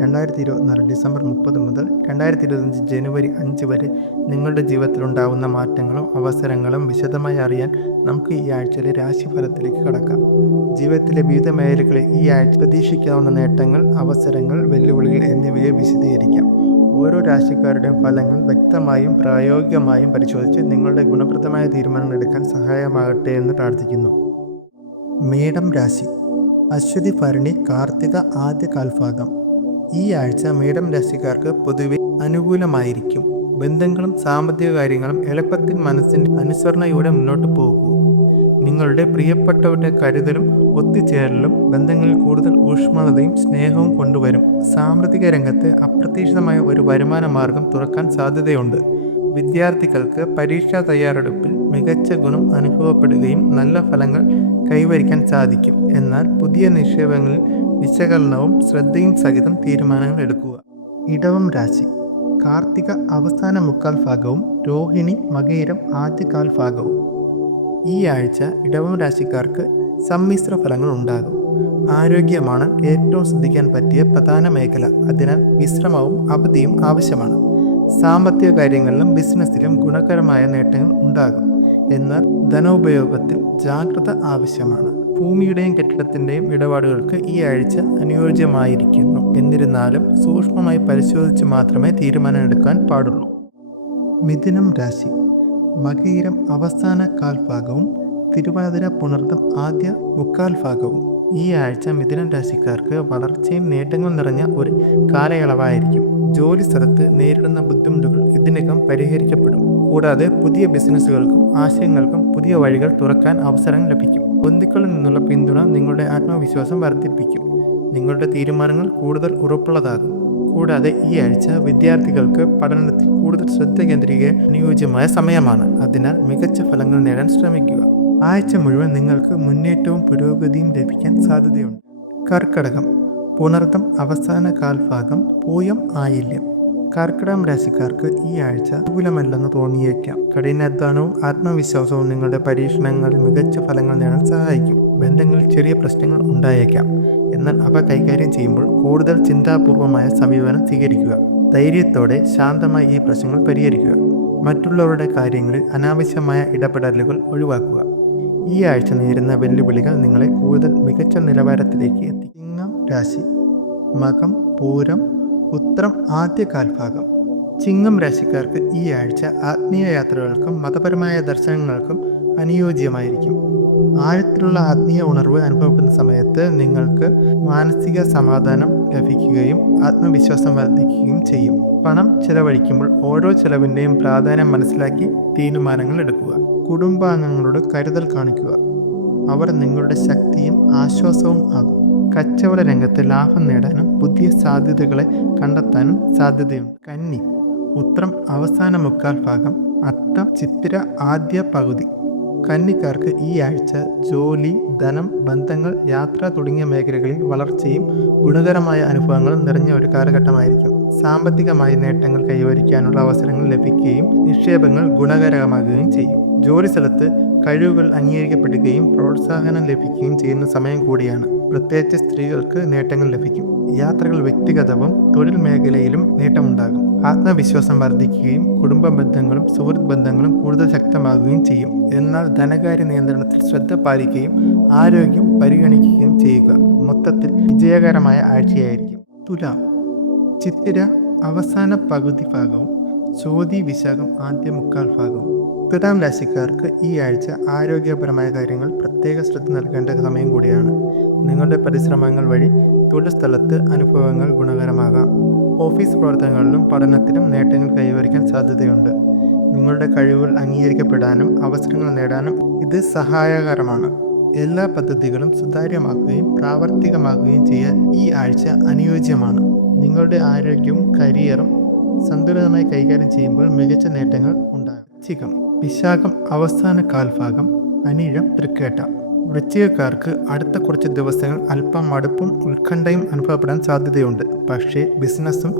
രണ്ടായിരത്തി ഇരുപത്തിനാല് ഡിസംബർ മുപ്പത് മുതൽ രണ്ടായിരത്തി ഇരുപത്തഞ്ച് ജനുവരി അഞ്ച് വരെ നിങ്ങളുടെ ജീവിതത്തിലുണ്ടാകുന്ന മാറ്റങ്ങളും അവസരങ്ങളും വിശദമായി അറിയാൻ നമുക്ക് ഈ ആഴ്ചയിലെ രാശിഫലത്തിലേക്ക് കടക്കാം. ജീവിതത്തിലെ വിവിധ മേഖലകളിൽ ഈ ആഴ്ച പ്രതീക്ഷിക്കാവുന്ന നേട്ടങ്ങൾ അവസരങ്ങൾ വെല്ലുവിളികൾ എന്നിവയെ വിശദീകരിക്കാം. ഓരോ രാശിക്കാരുടെയും ഫലങ്ങൾ വ്യക്തമായും പ്രായോഗികമായും പരിശോധിച്ച് നിങ്ങളുടെ ഗുണപ്രദമായ തീരുമാനങ്ങൾ എടുക്കാൻ സഹായമാകട്ടെ എന്ന് പ്രാർത്ഥിക്കുന്നു. മേടം രാശി. അശ്വതി ഭരണി കാർത്തിക ആദ്യ കാൽഭാഗം. ഈ ആഴ്ച മേഡം രാശിക്കാർക്ക് പൊതുവെ അനുകൂലമായിരിക്കും. ബന്ധങ്ങളും സാമ്പത്തിക കാര്യങ്ങളും എളുപ്പത്തിൽ മനസ്സിന്റെ അനുസരണയോടെ മുന്നോട്ട് പോകൂ. നിങ്ങളുടെ പ്രിയപ്പെട്ടവരുടെ കരുതലും ഒത്തുചേരലും ബന്ധങ്ങളിൽ കൂടുതൽ ഊഷ്മളതയും സ്നേഹവും കൊണ്ടുവരും. സാമ്പത്തിക രംഗത്ത് അപ്രതീക്ഷിതമായ ഒരു വരുമാന മാർഗം തുറക്കാൻ സാധ്യതയുണ്ട്. വിദ്യാർത്ഥികൾക്ക് പരീക്ഷാ തയ്യാറെടുപ്പിൽ മികച്ച ഗുണം അനുഭവപ്പെടുകയും നല്ല ഫലങ്ങൾ കൈവരിക്കാൻ സാധിക്കും. എന്നാൽ പുതിയ നിക്ഷേപങ്ങളിൽ വിശകലനവും ശ്രദ്ധയും സഹിതം തീരുമാനങ്ങൾ എടുക്കുക. ഇടവം രാശി. കാർത്തിക അവസാന മുക്കാൽ ഭാഗവും രോഹിണി മകയിരം ആദ്യ കാൽ ഭാഗവും. ഈ ആഴ്ച ഇടവം രാശിക്കാർക്ക് സമ്മിശ്ര ഫലങ്ങൾ ഉണ്ടാകും. ആരോഗ്യമാണ് ഏറ്റവും ശ്രദ്ധിക്കാൻ പറ്റിയ പ്രധാന മേഖല. അതിനാൽ വിശ്രമവും അവധിയും ആവശ്യമാണ്. സാമ്പത്തിക കാര്യങ്ങളിലും ബിസിനസ്സിലും ഗുണകരമായ നേട്ടങ്ങൾ ഉണ്ടാകും. എന്നാൽ ധനോപയോഗത്തിൽ ജാഗ്രത ആവശ്യമാണ്. ഭൂമിയുടെയും കെട്ടിടത്തിന്റെയും ഇടപാടുകൾക്ക് ഈ ആഴ്ച അനുയോജ്യമായിരിക്കുന്നു. എന്നിരുന്നാലും സൂക്ഷ്മമായി പരിശോധിച്ച് മാത്രമേ തീരുമാനമെടുക്കാൻ പാടുള്ളൂ. മിഥുനം രാശി. മകയിരം അവസാന കാൽഭാഗവും തിരുവാതിര പുണർത്തം ആദ്യ മുക്കാൽ ഭാഗവും. ഈ ആഴ്ച മിഥുനം രാശിക്കാർക്ക് വളർച്ചയും നേട്ടങ്ങളും നിറഞ്ഞ ഒരു കാലയളവായിരിക്കും. ജോലി സ്ഥലത്ത് നേരിടുന്ന ബുദ്ധിമുട്ടുകൾ ഇതിനകം പരിഹരിക്കപ്പെടും. കൂടാതെ പുതിയ ബിസിനസ്സുകൾക്കും ആശയങ്ങൾക്കും പുതിയ വഴികൾ തുറക്കാൻ അവസരം ലഭിക്കും. ബന്ധുക്കളിൽ നിന്നുള്ള പിന്തുണ നിങ്ങളുടെ ആത്മവിശ്വാസം വർദ്ധിപ്പിക്കും. നിങ്ങളുടെ തീരുമാനങ്ങൾ കൂടുതൽ ഉറപ്പുള്ളതാകും. കൂടാതെ ഈ ആഴ്ച വിദ്യാർത്ഥികൾക്ക് പഠനത്തിൽ കൂടുതൽ ശ്രദ്ധ കേന്ദ്രീകരിക്കാൻ അനുയോജ്യമായ സമയമാണ്. അതിനാൽ മികച്ച ഫലങ്ങൾ നേടാൻ ശ്രമിക്കുക. ആഴ്ച മുഴുവൻ നിങ്ങൾക്ക് മുന്നേറ്റവും പുരോഗതിയും ലഭിക്കാൻ സാധ്യതയുണ്ട്. കർക്കടകം. പുണർത്തം അവസാന കാൽഭാഗം പൂയം ആയില്യം. കർക്കിടകം രാശിക്കാർക്ക് ഈ ആഴ്ച അനുകൂലമല്ലെന്ന് തോന്നിയേക്കാം. കഠിനാധ്വാനവും ആത്മവിശ്വാസവും നിങ്ങളുടെ പരീക്ഷണങ്ങളിൽ മികച്ച ഫലങ്ങൾ നേടാൻ സഹായിക്കും. ബന്ധങ്ങളിൽ ചെറിയ പ്രശ്നങ്ങൾ ഉണ്ടായേക്കാം. എന്നാൽ അവ കൈകാര്യം ചെയ്യുമ്പോൾ കൂടുതൽ ചിന്താപൂർവമായ സമീപനം സ്വീകരിക്കുക. ധൈര്യത്തോടെ ശാന്തമായി ഈ പ്രശ്നങ്ങൾ പരിഹരിക്കുക. മറ്റുള്ളവരുടെ കാര്യങ്ങളിൽ അനാവശ്യമായ ഇടപെടലുകൾ ഒഴിവാക്കുക. ഈ ആഴ്ച നേരിടുന്ന വെല്ലുവിളികൾ നിങ്ങളെ കൂടുതൽ മികച്ച നിലവാരത്തിലേക്ക് എത്തി ചിങ്ങം രാശി മകം പൂരം ഉത്രം ആദ്യ കാൽഭാഗം. ചിങ്ങം രാശിക്കാർക്ക് ഈ ആഴ്ച ആത്മീയ യാത്രകൾക്കും മതപരമായ ദർശനങ്ങൾക്കും അനുയോജ്യമായിരിക്കും. ആഴത്തിലുള്ള ആത്മീയ ഉണർവ് അനുഭവപ്പെടുന്ന സമയത്ത് നിങ്ങൾക്ക് മാനസിക സമാധാനം ലഭിക്കുകയും ആത്മവിശ്വാസം വർദ്ധിക്കുകയും ചെയ്യും. പണം ചെലവഴിക്കുമ്പോൾ ഓരോ ചെലവിന്റെയും പ്രാധാന്യം മനസ്സിലാക്കി തീരുമാനങ്ങൾ എടുക്കുക. കുടുംബാംഗങ്ങളോട് കരുതൽ കാണിക്കുക. അവർ നിങ്ങളുടെ ശക്തിയും ആശ്വാസവും ആകും. കച്ചവട രംഗത്ത് ലാഭം നേടാനും പുതിയ സാധ്യതകളെ കണ്ടെത്താനും സാധ്യതയുണ്ട്. കന്നി ഉത്രം അവസാന മുക്കാൽ ഭാഗം അത്തം ചിത്തിര ആദ്യ പകുതി. കന്നിക്കാർക്ക് ഈ ആഴ്ച ജോലി ധനം ബന്ധങ്ങൾ യാത്ര തുടങ്ങിയ മേഖലകളിൽ വളർച്ചയും ഗുണകരമായ അനുഭവങ്ങളും നിറഞ്ഞ ഒരു കാലഘട്ടമായിരിക്കും. സാമ്പത്തികമായി നേട്ടങ്ങൾ കൈവരിക്കാനുള്ള അവസരങ്ങൾ ലഭിക്കുകയും നിക്ഷേപങ്ങൾ ഗുണകരമാകുകയും ചെയ്യും. ജോലി സ്ഥലത്ത് കഴിവുകൾ അംഗീകരിക്കപ്പെടുകയും പ്രോത്സാഹനം ലഭിക്കുകയും ചെയ്യുന്ന സമയം കൂടിയാണ്. പ്രത്യേകിച്ച് സ്ത്രീകൾക്ക് നേട്ടങ്ങൾ ലഭിക്കും. യാത്രകൾ വ്യക്തിഗതവും തൊഴിൽ മേഖലയിലും നേട്ടമുണ്ടാകും. ആത്മവിശ്വാസം വർദ്ധിക്കുകയും കുടുംബ ബന്ധങ്ങളും സുഹൃത്ത് ബന്ധങ്ങളും കൂടുതൽ ശക്തമാകുകയും ചെയ്യും. എന്നാൽ ധനകാര്യ നിയന്ത്രണത്തിൽ ശ്രദ്ധ പാലിക്കുകയും ആരോഗ്യം പരിഗണിക്കുകയും ചെയ്യുക മൊത്തത്തിൽ വിജയകരമായ ആഴ്ചയായിരിക്കും. തുലാം. ചിത്തിര അവസാന പകുതി ഭാഗവും ചോതി വിശാഖം ആദ്യ മുക്കാൽ ഭാഗവും. തുലാം രാശിക്കാർക്ക് ഈ ആഴ്ച ആരോഗ്യപരമായ കാര്യങ്ങൾ പ്രത്യേക ശ്രദ്ധ നൽകേണ്ട സമയം കൂടിയാണ്. നിങ്ങളുടെ പരിശ്രമങ്ങൾ വഴി തൊഴിൽ സ്ഥലത്ത് അനുഭവങ്ങൾ ഗുണകരമാകാം. ഓഫീസ് പ്രവർത്തനങ്ങളിലും പഠനത്തിലും നേട്ടങ്ങൾ കൈവരിക്കാൻ സാധ്യതയുണ്ട്. നിങ്ങളുടെ കഴിവുകൾ അംഗീകരിക്കപ്പെടാനും അവസരങ്ങൾ നേടാനും ഇത് സഹായകരമാണ്. എല്ലാ പദ്ധതികളും സുതാര്യമാക്കുകയും പ്രാവർത്തികമാക്കുകയും ചെയ്യാൻ ഈ ആഴ്ച അനുയോജ്യമാണ്. നിങ്ങളുടെ ആരോഗ്യവും കരിയറും സന്തുലിതമായി കൈകാര്യം ചെയ്യുമ്പോൾ മികച്ച നേട്ടങ്ങൾ ഉണ്ടാകും. ചികം വിശാഖം അവസാന കാൽഭാഗം. അനിഴം തൃക്കേട്ട. വൃശ്ചികക്കാർക്ക് അടുത്ത കുറച്ച് ദിവസങ്ങൾ അല്പം മടുപ്പും ഉത്കണ്ഠയും അനുഭവപ്പെടാൻ സാധ്യതയുണ്ട്. പക്ഷേ ബിസിനസ്സും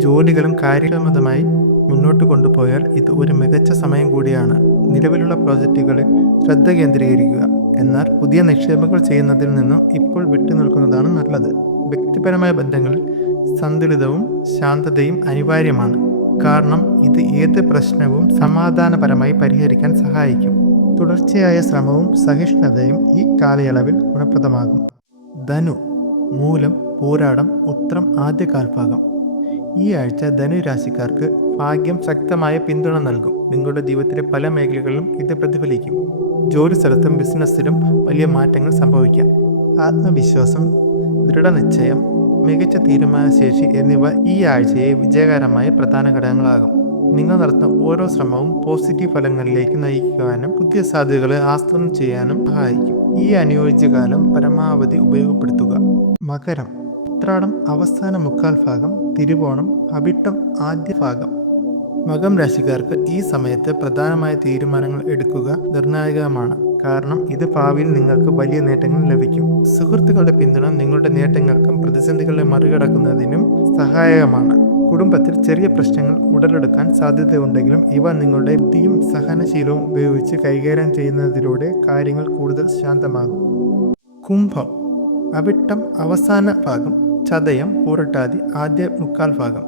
ജോലികളും കാര്യക്ഷമതമായി മുന്നോട്ട് കൊണ്ടുപോയാൽ ഇത് ഒരു മികച്ച സമയം കൂടിയാണ്. നിലവിലുള്ള പ്രോജക്റ്റുകളിൽ ശ്രദ്ധ കേന്ദ്രീകരിക്കുക. എന്നാൽ പുതിയ നിക്ഷേപങ്ങൾ ചെയ്യുന്നതിൽ നിന്നും ഇപ്പോൾ വിട്ടുനിൽക്കുന്നതാണ് നല്ലത്. വ്യക്തിപരമായ ബന്ധങ്ങളിൽ സന്തുലിതവും ശാന്തതയും അനിവാര്യമാണ്. കാരണം ഇത് ഏത് പ്രശ്നവും സമാധാനപരമായി പരിഹരിക്കാൻ സഹായിക്കും. തുടർച്ചയായ ശ്രമവും സഹിഷ്ണുതയും ഈ കാലയളവിൽ ഗുണപ്രദമാകും. ധനു മൂലം പോരാടം ഉത്രം ആദ്യ കാൽഭാഗം. ഈ ആഴ്ച ധനു രാശിക്കാർക്ക് ഭാഗ്യം ശക്തമായ പിന്തുണ നൽകും. നിങ്ങളുടെ ജീവിതത്തിലെ പല മേഖലകളിലും ഇത് പ്രതിഫലിക്കും. ജോലി സ്ഥലത്തും ബിസിനസ്സിലും വലിയ മാറ്റങ്ങൾ സംഭവിക്കാം. ആത്മവിശ്വാസം ദൃഢനിശ്ചയം മികച്ച തീരുമാനശേഷി എന്നിവ ഈ ആഴ്ചയെ വിജയകരമായ പ്രധാന ഘടകങ്ങളാകും. നിങ്ങൾ നടത്തുന്ന ഓരോ ശ്രമവും പോസിറ്റീവ് ഫലങ്ങളിലേക്ക് നയിക്കുവാനും പുതിയ സാധ്യതകളെ ആസൂത്രണം ചെയ്യാനും സഹായിക്കും. ഈ അനുയോജ്യകാലം പരമാവധി ഉപയോഗപ്പെടുത്തുക. മകരം. ഉത്രാടം അവസാന മുക്കാൽ ഭാഗം തിരുവോണം അവിട്ടം ആദ്യ ഭാഗം. മകം രാശിക്കാർക്ക് ഈ സമയത്ത് പ്രധാനമായ തീരുമാനങ്ങൾ എടുക്കുക നിർണായകമാണ്. കാരണം ഇത് ഭാവിയിൽ നിങ്ങൾക്ക് വലിയ നേട്ടങ്ങൾ ലഭിക്കും. സുഹൃത്തുക്കളുടെ പിന്തുണ നിങ്ങളുടെ നേട്ടങ്ങൾക്കും പ്രതിസന്ധികളെ മറികടക്കുന്നതിനും സഹായകമാണ്. കുടുംബത്തിൽ ചെറിയ പ്രശ്നങ്ങൾ ഉടലെടുക്കാൻ സാധ്യതയുണ്ടെങ്കിലും ഇവ നിങ്ങളുടെ ബുദ്ധിയും സഹനശീലവും ഉപയോഗിച്ച് കൈകാര്യം ചെയ്യുന്നതിലൂടെ കാര്യങ്ങൾ കൂടുതൽ ശാന്തമാകും. കുംഭം അവിട്ടം അവസാന ഭാഗം ചതയം പൂരട്ടാതി ആദ്യ മുക്കാൽ ഭാഗം.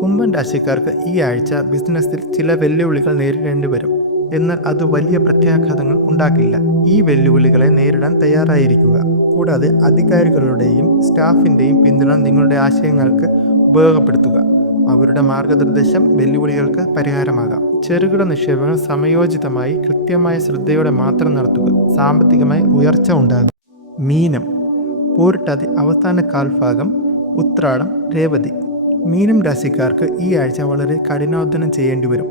കുംഭൻ രാശിക്കാർക്ക് ഈ ആഴ്ച ബിസിനസ്സിൽ ചില വെല്ലുവിളികൾ നേരിടേണ്ടി വരും. എന്നാൽ അത് വലിയ പ്രത്യാഘാതങ്ങൾ ഉണ്ടാക്കില്ല. ഈ വെല്ലുവിളികളെ നേരിടാൻ തയ്യാറായിരിക്കുക. കൂടാതെ അധികാരികളുടെയും സ്റ്റാഫിന്റെയും പിന്തുണ നിങ്ങളുടെ ആശയങ്ങൾക്ക് ഉപയോഗപ്പെടുത്തുക. അവരുടെ മാർഗനിർദ്ദേശം വെല്ലുവിളികൾക്ക് പരിഹാരമാകാം. ചെറുകിട നിക്ഷേപങ്ങൾ സമയോചിതമായി കൃത്യമായ ശ്രദ്ധയോടെ മാത്രം നടത്തുക. സാമ്പത്തികമായി ഉയർച്ച ഉണ്ടാകും. മീനം. പൂരിട്ടാതി അവസാന കാൽഭാഗം ഉത്രാടം രേവതി. മീനം രാശിക്കാർക്ക് ഈ ആഴ്ച വളരെ കഠിനാധ്വാനം ചെയ്യേണ്ടി വരും.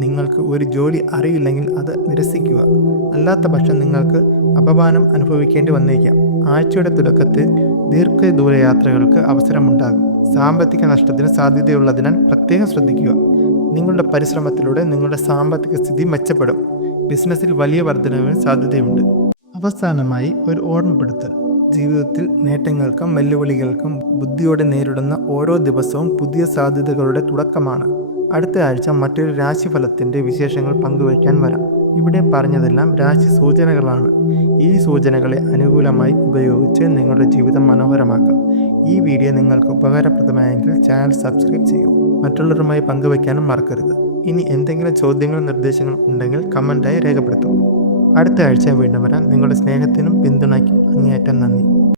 നിങ്ങൾക്ക് ഒരു ജോലി അറിയില്ലെങ്കിൽ അത് നിരസിക്കുക. അല്ലാത്ത പക്ഷം നിങ്ങൾക്ക് അപമാനം അനുഭവിക്കേണ്ടി വന്നേക്കാം. ആഴ്ചയുടെ തുടക്കത്തിൽ ദീർഘദൂര യാത്രകൾക്ക് അവസരമുണ്ടാകും. സാമ്പത്തിക നഷ്ടത്തിന് സാധ്യതയുള്ളതിനാൽ പ്രത്യേകം ശ്രദ്ധിക്കുക. നിങ്ങളുടെ പരിശ്രമത്തിലൂടെ നിങ്ങളുടെ സാമ്പത്തിക സ്ഥിതി മെച്ചപ്പെടും. ബിസിനസ്സിൽ വലിയ വർധനവിന് സാധ്യതയുണ്ട്. അവസാനമായി ഒരു ഓർമ്മപ്പെടുത്തൽ. ജീവിതത്തിൽ നേട്ടങ്ങൾക്കും വെല്ലുവിളികൾക്കും ബുദ്ധിയോടെ നേരിടുന്ന ഓരോ ദിവസവും പുതിയ സാധ്യതകളുടെ തുടക്കമാണ്. അടുത്ത ആഴ്ച മറ്റൊരു രാശിഫലത്തിന്റെ വിശേഷങ്ങൾ പങ്കുവയ്ക്കാൻ വരാം. ഇവിടെ പറഞ്ഞതെല്ലാം രാശി സൂചനകളാണ്. ഈ സൂചനകളെ അനുകൂലമായി ഉപയോഗിച്ച് നിങ്ങളുടെ ജീവിതം മനോഹരമാക്കാം. ഈ വീഡിയോ നിങ്ങൾക്ക് ഉപകാരപ്രദമായെങ്കിൽ ചാനൽ സബ്സ്ക്രൈബ് ചെയ്യൂ. മറ്റുള്ളവരുമായി പങ്കുവയ്ക്കാനും മറക്കരുത്. ഇനി എന്തെങ്കിലും ചോദ്യങ്ങളും നിർദ്ദേശങ്ങളും ഉണ്ടെങ്കിൽ കമന്റായി രേഖപ്പെടുത്തും. അടുത്ത ആഴ്ച വീണ്ടും വരാൻ നിങ്ങളുടെ സ്നേഹത്തിനും പിന്തുണയ്ക്കും. അങ്ങേയറ്റം നന്ദി.